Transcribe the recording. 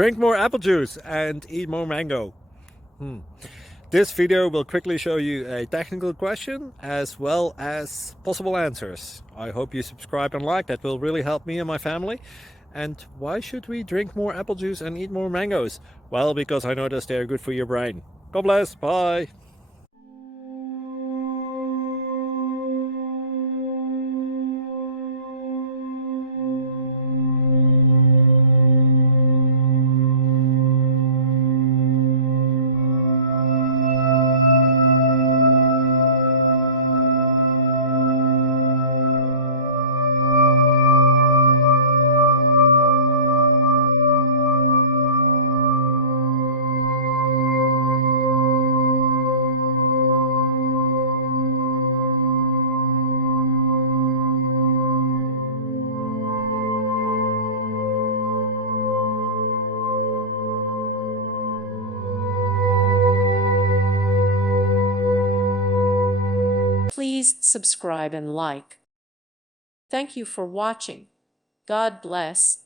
Drink more apple juice and eat more mango. This video will quickly show you a technical question as well as possible answers. I hope you subscribe and like, that will really help me and my family. And why should we drink more apple juice and eat more mangoes? Well, because I noticed they're good for your brain. God bless, bye! Please subscribe and like. Thank you for watching. God bless.